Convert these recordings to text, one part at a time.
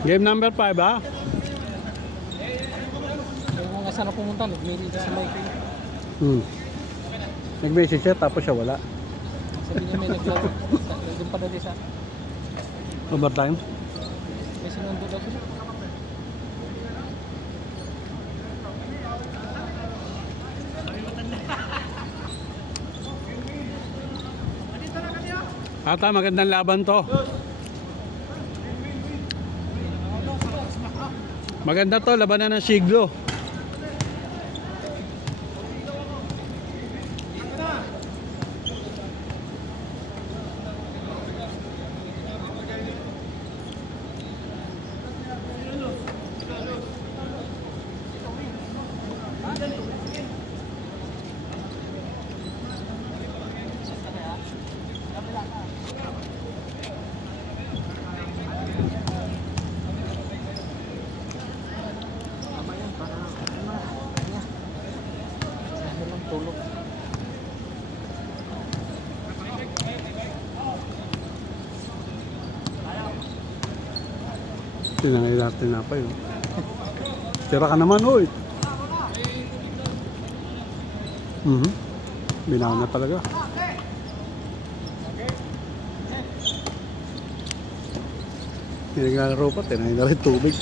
Game number 5 ha? Yung mga sana pumunta, nagmili ka sa Mike. Nag-message siya tapos siya wala. Sabi niya may naglaro. Doon pa dali sa Overtime? may sinundo daw sila. Ata, magandang laban to. Maganda to, labanan ng siglo. Tulog. Tinangay natin na pa yun. Tira ka naman, oy. Binaw na talaga. Pinaglalaro pa, tinangay na rin tubig.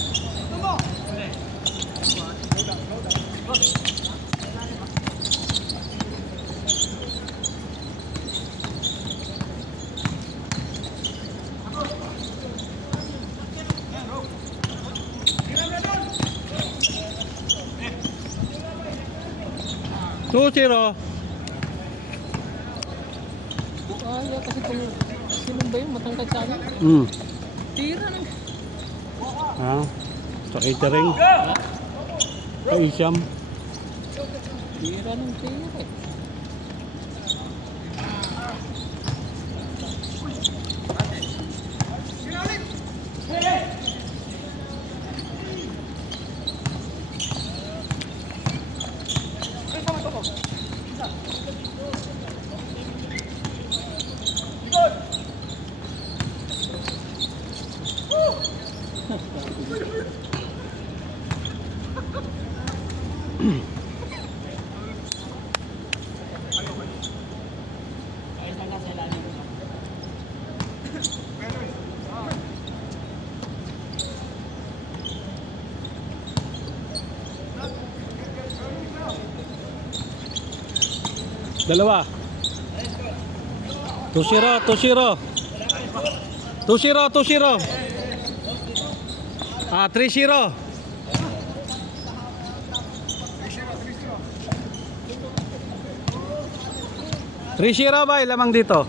Two-zero. Yeah, kasi kung sino ba yung matangkad sa akin? Tira ng... Ha? Sa catering. Sa isyam. Tira ng tira eh. Dalawa. 2-0, 2-0. 2-0, 2-0. 3-0. 3-0 ba? Lamang dito.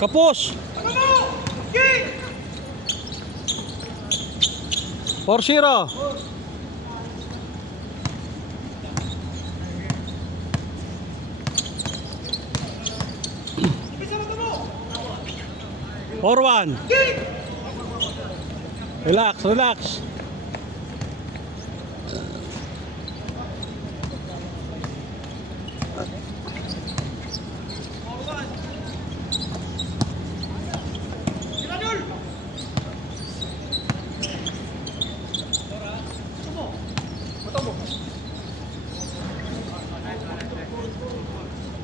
Kapos. 4-0. 4-1. Relax, relax.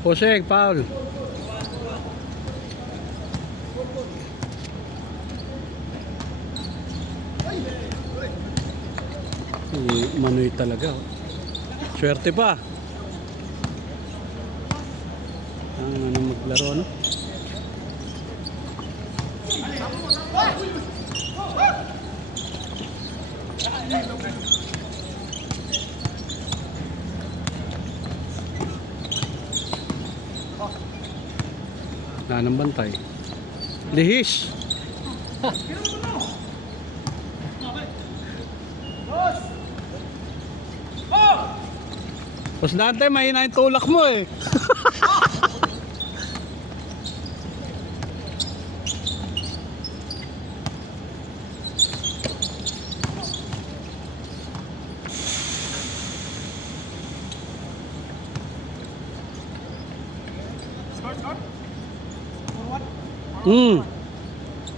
Pusing, foul. Manoy talaga. Swerte pa. Ano maglaro, no? Wala nang bantay. Lihis. Tapos dante, mahina yung tulak mo eh.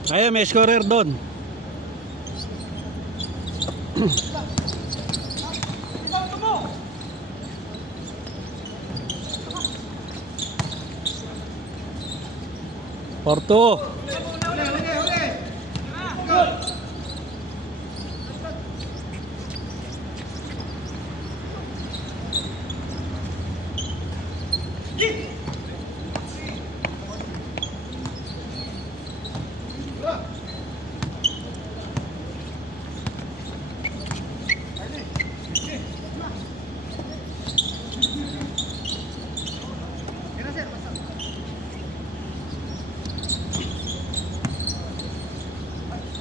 Ayun, may scorer doon. Porto.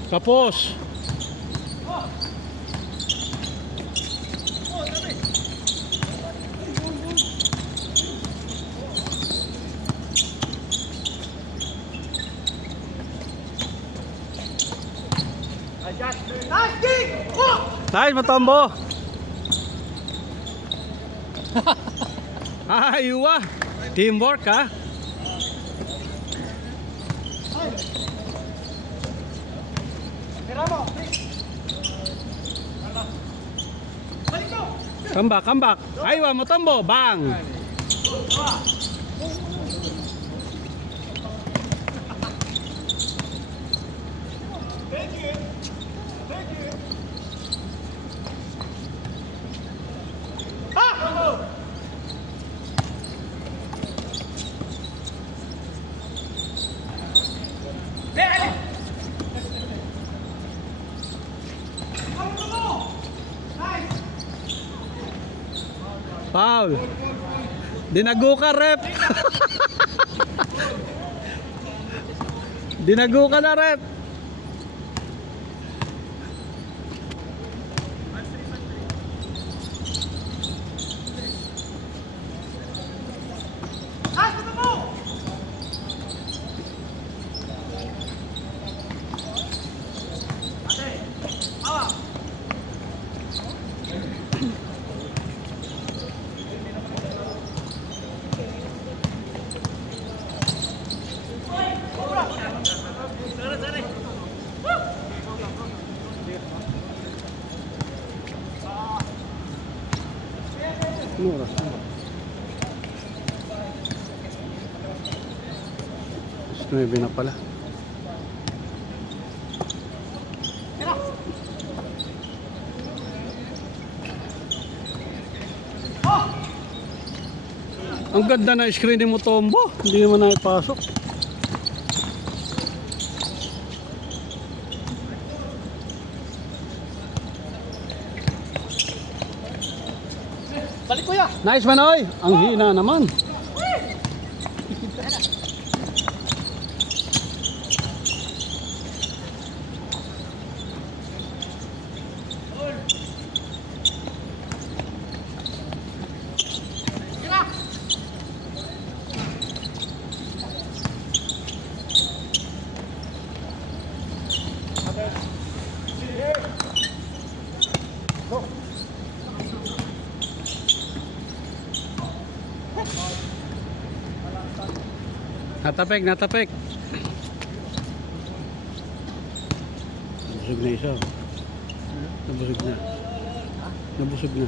Kapos. Nice, Matombo. Aywa. Teamwork, ha? Come back. Aywa, Matombo. Bang. Foul. Dinago ka, rep. Dinago ka na, rep. Ano oras na? 9 na pala. Ang ganda na screen mo, Tombo. Hindi naman na ipasok. Balik kuya. Nice, Manoy. Ang hina naman. Natapik. Nabusog na isa. Nabusog na.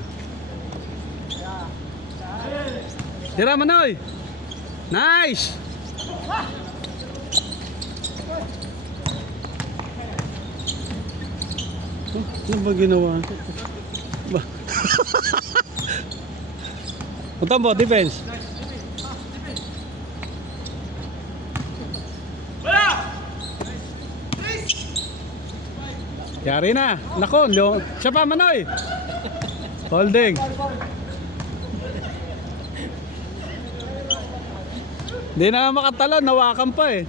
Tira, Manoy. Nice. Ano ba ginawa? Matombo, defense. Yari na. Nako, siya pa, Manoy. Holding. Hindi na makatalon, nawakan pa eh.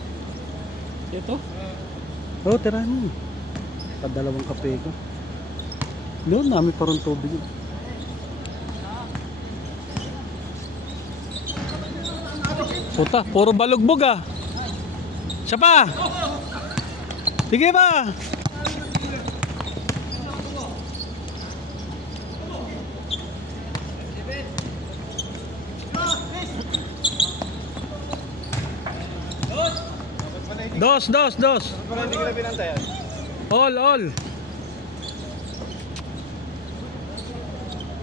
Ito. Oh, tira mo. Padalawang kape ko. Doon, namin parang tubig. Puta, puro balugbog ah. Siya pa. Sige pa. Dos. Para hindi kita pinantayan. All.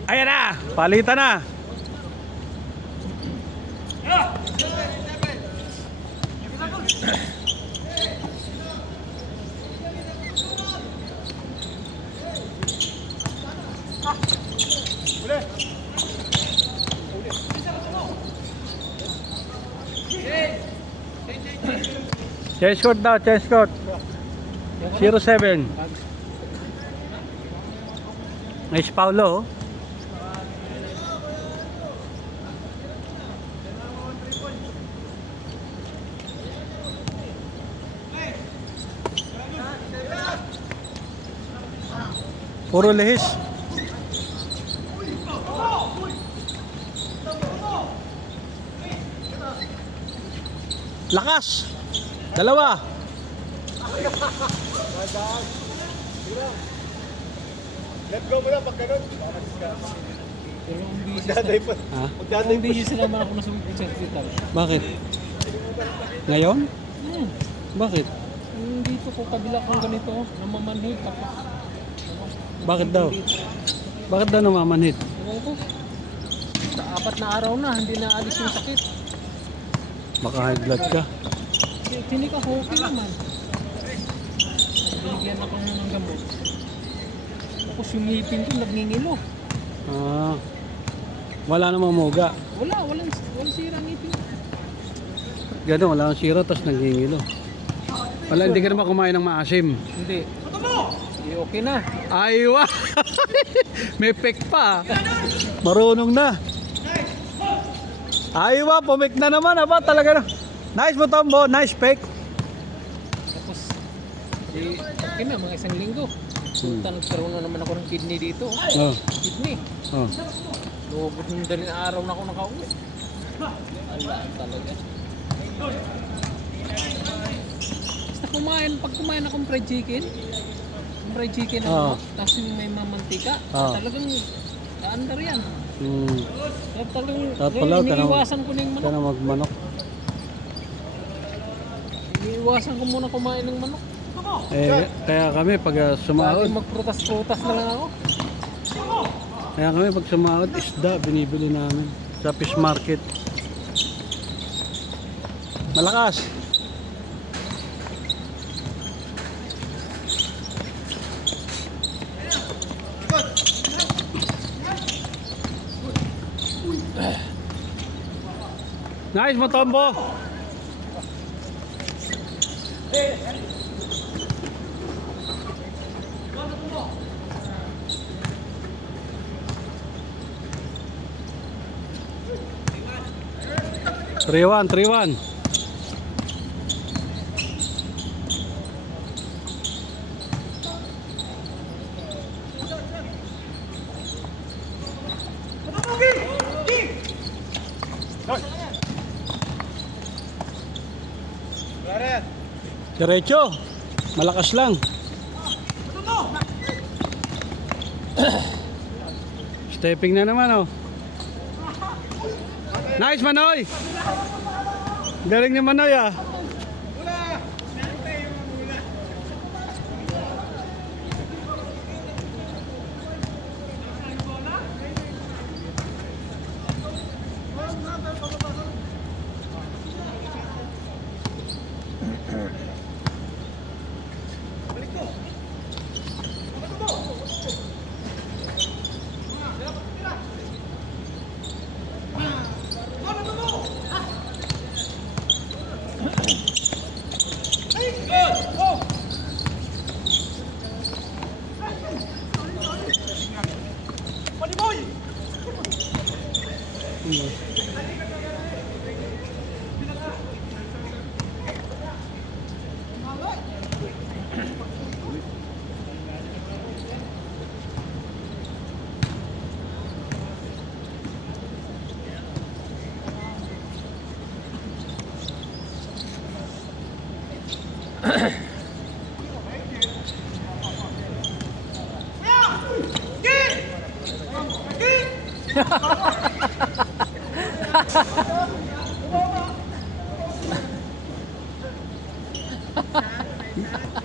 Ayan na, palitan na. Chase court daw, chase court. 07. Nice Paulo. Puro lihis. Lakas. Dalawa. Let go mo lang pag ganun. Pero ang busy Magdaday pa. Ha? Magdaday ang busy sila man ako na sumipin sa hospital. Bakit? Ngayon? Bakit? Dito ko kabila kong ganito, namamanhid ako. Bakit daw? Bakit daw namamanhid? Ewan ko. Sa 4 na araw na, hindi na alis yung sakit. Baka high blood ka. Tinik ako, okay naman. Binigyan ako ng gamot. Tapos yung ngipin ko, nagngingilo. Ah, wala namang muga. Walang sira ngipin. Gano'n, wala nang siro, tapos nangingilo. Wala, hindi ka naman kumain ng maasim. Hindi. Hindi, okay na. Aywa! May pek pa. Marunong na. Aywa, pumik na naman. Aba, talaga na. Nice mo, Tombo. Nice pek. Tapos, okay na, mga 1 linggo. Nagkaroon na naman ako ng kidney dito. Oh, Kidney. oh. Lubos ng 2 araw na ako nakauwi. Ala, talaga. Basta pag kumain akong fried chicken, Oo. tapos yung may mamantika, Oo. talagang kaandar yan. Talagang Dapat pala, iniiwasan ko na yung Ka manok. na magmanok. Iniiwasan ko muna kumain ng manok. Kaya kami pag sumahod, Lagi magprutas-prutas na lang ako. pag sumahod, isda binibili namin sa fish market. Malakas. Nice mo, Tombo. Three one. Diretso. Malakas lang. Stepping na naman, oh. Nice, Manoy. Galing ni Manoy, ah.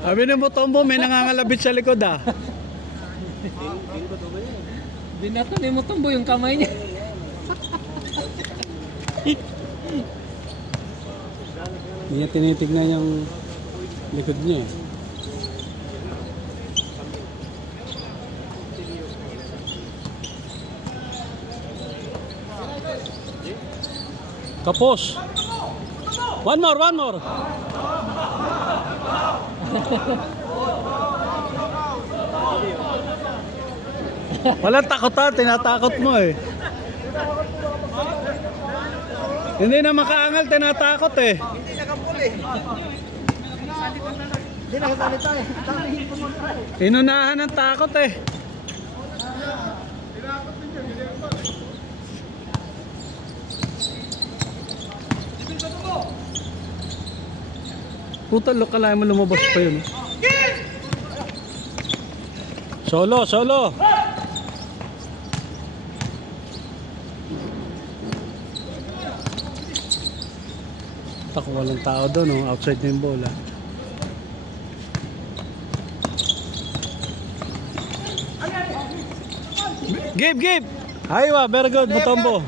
Sabi ni Mutombo, may nangangalabit sa likod ah. Binato ni Mutombo yung kamay niya. Hindi niya tinitignan yung likod niya eh. Kapos. One more, one more. Walang takot ha, tinatakot mo eh. Hindi na makaangal, tinatakot eh. Hindi nakasalita eh. Inunahan ng takot eh. Puta, kalahin mo lumabas pa yun. eh. Solo, solo. Tako, walang tao doon, oh. Outside na yung bola. Give, give! Aywa, very good, Mutombo.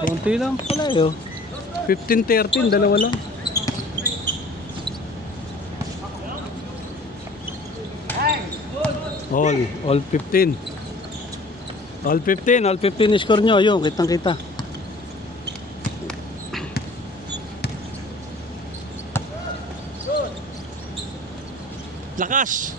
Konti lang pala yun. 15-13, dalawa lang. All 15. All 15 score nyo. Yun, kitang kita. Lakas!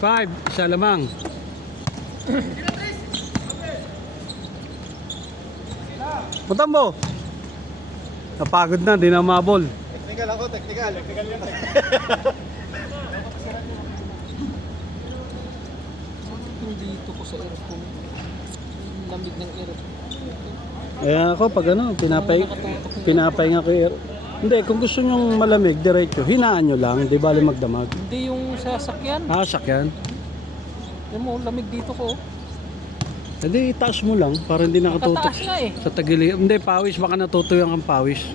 Five, isa lamang. Mutombo! Napagod na, di na mabol. Technical ako, technical. Technical yan. Dito ko sa aircon. Lamig ng aircon. Eh ako pag ano, pinapahinga ko yung Hindi, kung gusto nyong malamig, diretso, hinaan nyo lang, di bali magdamag. Hindi yung sasakyan. Ah, sakyan. Yan mo, lamig dito ko. Hindi, itaas mo lang para hindi nakatutok Tataas na eh. sa tagili. Hindi, pawis, baka natutuyang ang pawis.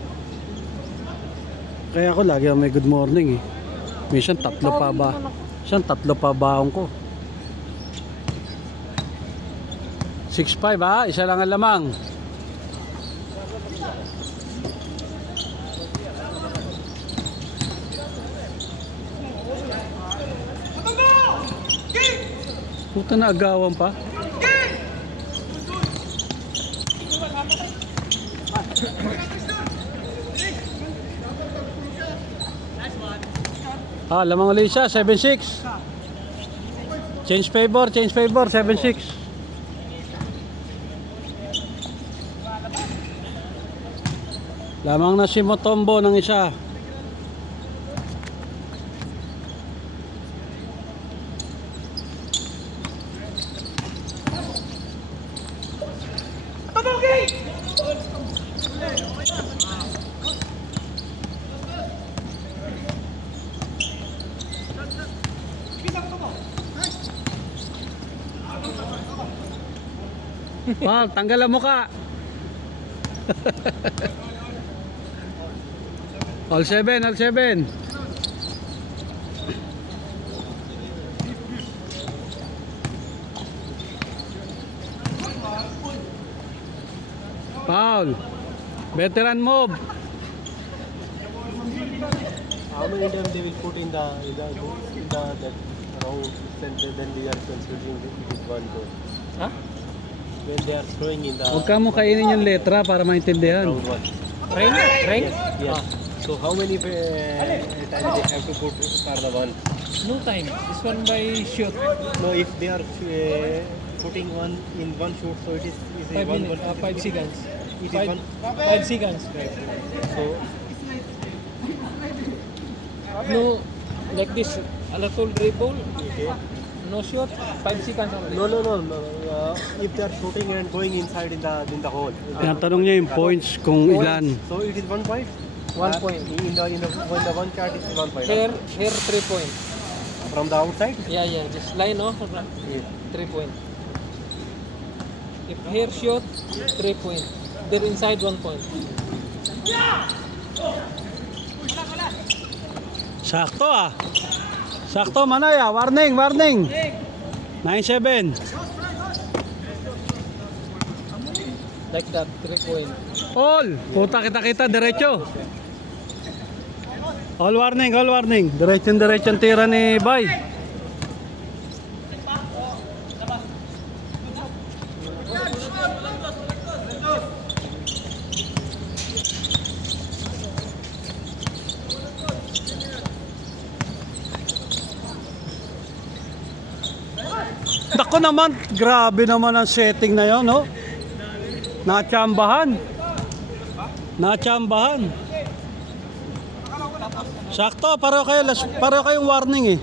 Kaya ako lagi may good morning eh. Minsan tatlo pa ba? Minsan tatlo pa baong ko. 6'5" ha, isa lang ang lamang. Puta na agawan pa. Ah, lamang ulit siya, 7-6. Change favor, 7-6. Lamang na si Mutombo ng isa. Wow, tanggal ang muka. All 7, all 7. Foul. Veteran move. How many times they will put in the that round center, then they are considering it is one goal. Ha? When they are throwing in the Huwag ka mo kainin yung letra para maintindihan. round one. Rain? Rain? Yes. So how many times they have to put for the one? No time. This one by shoot. No, if they are putting one in one shoot, so it is 5 one minutes. 5 seconds. It is 5 one. 5 seconds. So No, like this. Alatol dribble. okay. no shoot, 5 seconds only. No. If they are shooting and going inside in the hole. Tinatanong niya yung points kung ilan. So it is 1 point. 1 point. In the one card is 1 point. Here 3 points. From the outside. Yeah, just line, no? Yes. 3 points. If here shoot, 3 points. They're inside 1 point. Sakto ah. Sakto Manaya. Warning. 9-7. Like that, 3 points. All. Puta kita diretso. All warning. Diretsong tira ni Bay. Dako naman, grabe naman ang setting na yon, no? Natsambahan. Sakto, pareho kayong warning eh.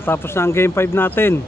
Tapos na ang game 5 natin.